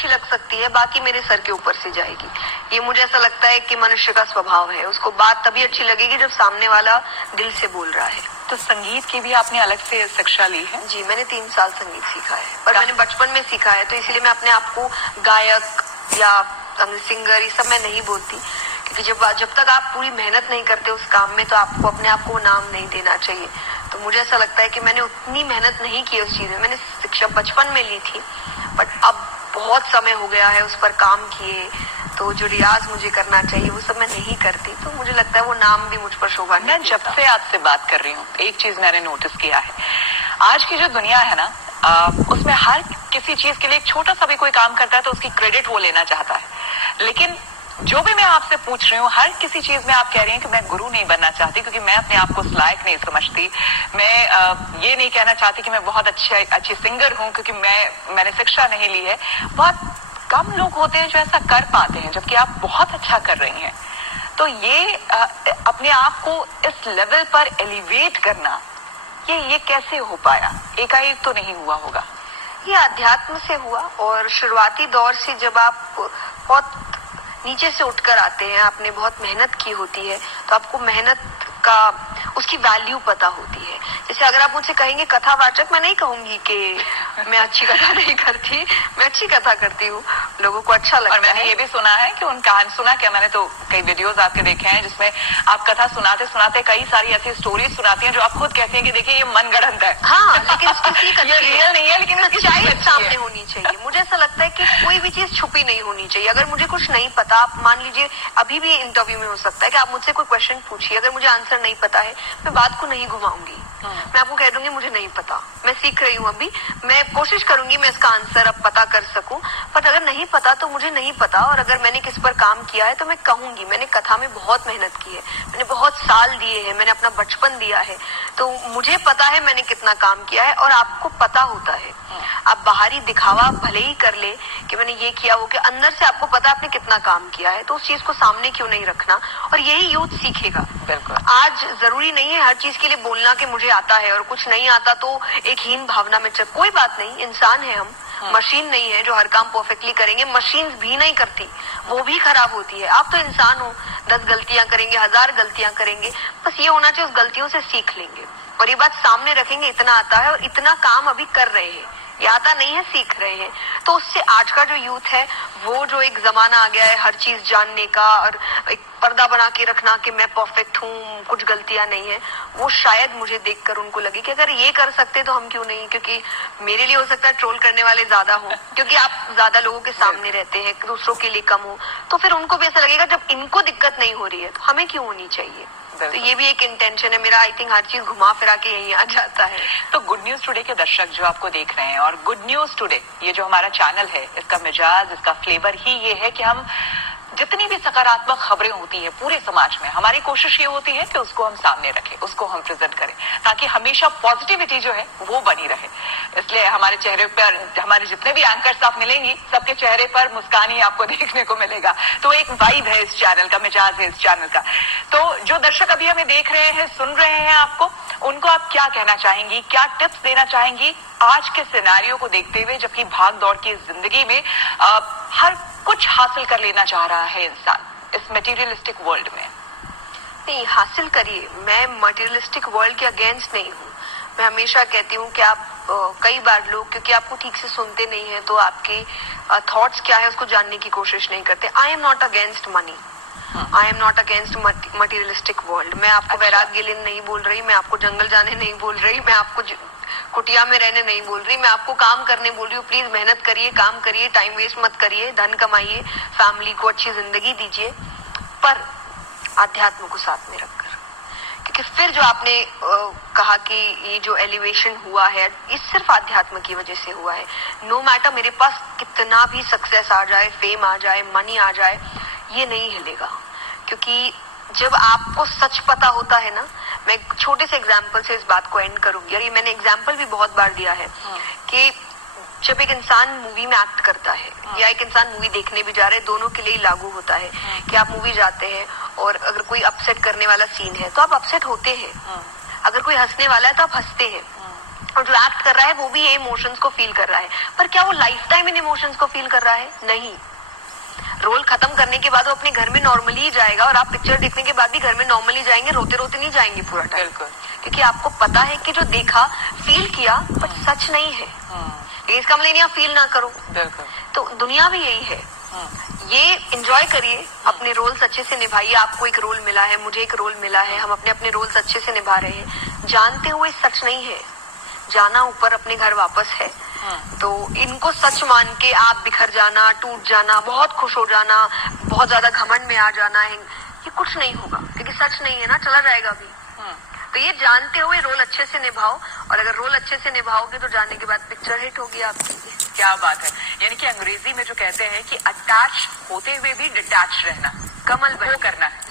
अच्छी लग सकती है, बाकी मेरे सर के ऊपर से जाएगी। ये मुझे ऐसा लगता है कि मनुष्य का स्वभाव है, उसको बात तभी अच्छी लगेगी जब सामने वाला दिल से बोल रहा है। तो संगीत की भी आपने अलग से शिक्षा ली है? जी, मैंने 3 साल संगीत सीखा है, पर मैंने बचपन में सीखा है, तो इसलिए मैं अपने आप को गायक या सिंगर ये सब मैं नहीं बोलती, क्योंकि जब तक आप पूरी मेहनत नहीं करते उस काम में, तो आपको अपने आप को नाम नहीं देना चाहिए। तो मुझे ऐसा लगता है कि मैंने उतनी मेहनत नहीं की उस चीज में। मैंने शिक्षा बचपन में ली थी, बट अब बहुत समय हो गया है उस पर काम किए, तो जो रियाज मुझे करना चाहिए वो सब मैं नहीं करती, तो मुझे लगता है वो नाम भी मुझ पर शोभा नहीं मैं जब से आपसे बात कर रही हूँ, एक चीज मैंने नोटिस किया है, आज की जो दुनिया है ना, उसमें हर किसी चीज के लिए एक छोटा सा भी कोई काम करता है तो उसकी क्रेडिट वो लेना चाहता है। लेकिन जो भी मैं आपसे पूछ रही हूँ, हर किसी चीज में आप कह रही हैं कि मैं गुरु नहीं बनना चाहती, क्योंकि मैं अपने आप को उस लायक नहीं समझती। मैं ये नहीं कहना चाहती कि मैं बहुत अच्छी सिंगर हूँ, क्योंकि मैंने शिक्षा नहीं ली है। बहुत कम लोग होते हैं जो ऐसा कर पाते हैं, जबकि आप बहुत अच्छा कर रही हैं। तो ये अपने आप को इस लेवल पर एलिवेट करना, ये कैसे हो पाया? एकाएक तो नहीं हुआ होगा। ये अध्यात्म से हुआ, और शुरुआती दौर से जब आप बहुत नीचे से उठकर आते हैं, आपने बहुत मेहनत की होती है, तो आपको मेहनत का उसकी वैल्यू पता होती है। जैसे अगर आप मुझसे कहेंगे कथावाचक, मैं नहीं कहूंगी कि मैं अच्छी कथा नहीं करती, मैं अच्छी कथा करती हूँ, लोगों को अच्छा लगता है। और मैंने ये भी सुना है कि सुना क्या, मैंने तो कई वीडियोस आपके देखे हैं जिसमें आप कथा सुनाते सुनाते कई सारी ऐसी स्टोरीज सुनाती हैं जो आप खुद कहती हैं कि देखिए ये मनगढ़ंत है। हाँ, लेकिन ये रियल नहीं है, लेकिन सच्चाई सामने होनी चाहिए। मुझे ऐसा लगता है कि कोई भी चीज छुपी नहीं होनी चाहिए। अगर मुझे कुछ नहीं पता, आप मान लीजिए अभी भी इंटरव्यू में हो सकता है कि आप मुझसे कोई क्वेश्चन पूछिए, अगर मुझे आंसर नहीं पता है, मैं बात को नहीं घुमाऊंगी, मैं आपको कह दूंगी मुझे नहीं पता, मैं सीख रही हूँ अभी, मैं कोशिश करूंगी मैं इसका आंसर अब पता कर सकूं, पर अगर नहीं पता तो मुझे नहीं पता। और अगर मैंने किस पर काम किया है तो मैं कहूंगी मैंने कथा में बहुत मेहनत की है, मैंने बहुत साल दिए हैं, मैंने अपना बचपन दिया है, तो मुझे पता है मैंने कितना काम किया है, और आपको पता होता है। आप बाहरी दिखावा भले ही कर ले कि मैंने ये किया वो, कि अंदर से आपको पता है आपने कितना काम किया है, तो उस चीज को सामने क्यों नहीं रखना? और यही यूथ सीखेगा। बिल्कुल। आज जरूरी नहीं है हर चीज के लिए बोलना कि मुझे आता है, और कुछ नहीं आता तो एक हीन भावना में चल, कोई बात नहीं, इंसान है हम, मशीन नहीं है जो हर काम परफेक्टली करेंगे। मशीन भी नहीं करती, वो भी खराब होती है। आप तो इंसान हो, 10 गलतियां करेंगे, 1000 गलतियां करेंगे, बस ये होना चाहिए उस गलतियों से सीख लेंगे और ये बात सामने रखेंगे इतना आता है और इतना काम अभी कर रहे हैं, ये आता नहीं है, सीख रहे हैं। तो उससे आज का जो यूथ है, वो जो एक जमाना आ गया है हर चीज जानने का और एक पर्दा बना के रखना कि मैं परफेक्ट हूँ, कुछ गलतियां नहीं है, वो शायद मुझे देखकर उनको लगे कि अगर ये कर सकते तो हम क्यों नहीं। क्योंकि मेरे लिए हो सकता है ट्रोल करने वाले ज्यादा हो, क्योंकि आप ज्यादा लोगों के सामने रहते हैं, दूसरों के लिए कम हो, तो फिर उनको भी ऐसा लगेगा जब इनको दिक्कत नहीं हो रही है तो हमें क्यों होनी चाहिए। तो ये भी एक इंटेंशन है मेरा। आई थिंक हर चीज घुमा फिरा के यही आ जाता है। तो गुड न्यूज टुडे के दर्शक जो आपको देख रहे हैं, और गुड न्यूज टुडे ये जो हमारा चैनल है, इसका मिजाज, इसका फ्लेवर ही ये है कि हम जितनी भी सकारात्मक खबरें होती है पूरे समाज में, हमारी कोशिश ये होती है कि उसको हम सामने रखें, उसको हम प्रेजेंट करें, ताकि हमेशा पॉजिटिविटी जो है वो बनी रहे। इसलिए हमारे चेहरे पर, हमारे जितने भी एंकर्स आप मिलेंगी, सबके चेहरे पर मुस्कान ही आपको देखने को मिलेगा। तो एक वाइब है इस चैनल का, मिजाज है इस चैनल का। तो जो दर्शक अभी हमें देख रहे हैं, सुन रहे हैं आपको, उनको आप क्या कहना चाहेंगी, क्या टिप्स देना चाहेंगी आज के सिनेरियो को देखते हुए, जबकि भाग दौड़ की जिंदगी में हर कुछ हासिल कर लेना चाह रहा है इंसान इस मटेरियलिस्टिक वर्ल्ड में? नहीं, हासिल करिए, मैं मटेरियलिस्टिक वर्ल्ड के अगेंस्ट नहीं हूँ। मैं हमेशा कहती हूँ कि आप कई बार लोग, क्योंकि आपको ठीक से सुनते नहीं है, तो आपके थॉट्स क्या है उसको जानने की कोशिश नहीं करते। I am not against money, I am not against materialistic world. मैं आपको वैराग्य लेने नहीं बोल रही, मैं आपको जंगल जाने नहीं बोल रही, मैं आपको कुटिया में रहने नहीं बोल रही, मैं आपको काम करने बोल रही हूँ। प्लीज मेहनत करिए, काम करिए, टाइम वेस्ट मत करिए, धन कमाइए, फैमिली को अच्छी जिंदगी दीजिए, पर आध्यात्म को साथ में रखकर। क्योंकि फिर जो आपने कहा कि ये जो एलिवेशन हुआ है, ये सिर्फ आध्यात्म की वजह से हुआ है। नो मैटर मेरे पास कितना भी सक्सेस आ जाए, फेम आ जाए, मनी आ जाए, ये नहीं हिलेगा। क्योंकि जब आपको सच पता होता है ना, मैं एक छोटे से एग्जाम्पल से इस बात को एंड करूंगी, और ये मैंने एग्जाम्पल भी बहुत बार दिया है कि जब एक इंसान मूवी में एक्ट करता है या एक इंसान मूवी देखने भी जा रहे हैं, दोनों के लिए लागू होता है कि आप मूवी जाते हैं और अगर कोई अपसेट करने वाला सीन है तो आप अपसेट होते हैं, अगर कोई हंसने वाला है तो आप हंसते हैं, और जो एक्ट कर रहा है वो भी ये इमोशंस को फील कर रहा है, पर क्या वो लाइफ टाइम इन इमोशंस को फील कर रहा है? नहीं। रोल खत्म करने के बाद वो अपने घर में नॉर्मली ही जाएगा, और आप पिक्चर देखने के बाद भी घर में नॉर्मली जाएंगे, रोते रोते नहीं जाएंगे पूरा टाइम। बिल्कुल। क्योंकि आपको पता है कि जो देखा, फील किया, बट सच नहीं है। इसका मतलब नहीं आप फील ना करो। बिल्कुल। तो दुनिया भी यही है। ये एंजॉय करिए, अपने रोल्स अच्छे से निभाइए। आपको एक रोल मिला है, मुझे एक रोल मिला है, हम अपने अपने रोल्स अच्छे से निभा रहे हैं, जानते हुए सच नहीं है। जाना ऊपर, अपने घर वापस है। तो इनको सच मान के आप बिखर जाना, टूट जाना, बहुत खुश हो जाना, बहुत ज्यादा घमंड में आ जाना है, ये कुछ नहीं होगा, क्योंकि सच नहीं है ना, चला जाएगा भी। तो ये जानते हुए रोल अच्छे से निभाओ, और अगर रोल अच्छे से निभाओगे तो जाने के बाद पिक्चर हिट होगी आपकी। क्या बात है। यानी कि अंग्रेजी में जो कहते हैं कि अटैच होते हुए भी डिटैच रहना, कमल वो करना है।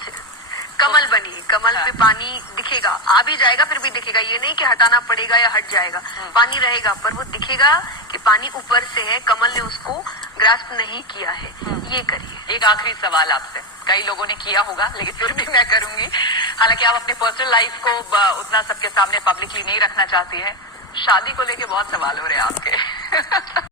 कमल बनिए, कमल पे पानी दिखेगा, आ भी जाएगा फिर भी दिखेगा, ये नहीं कि हटाना पड़ेगा या हट जाएगा। पानी रहेगा पर वो दिखेगा कि पानी ऊपर से है, कमल ने उसको ग्रास्प नहीं किया है। ये करिए। एक आखिरी सवाल आपसे, कई लोगों ने किया होगा लेकिन फिर भी मैं करूंगी, हालांकि आप अपने पर्सनल लाइफ को उतना सबके सामने पब्लिकली नहीं रखना चाहती हैं, शादी को लेके बहुत सवाल हो रहे हैं आपके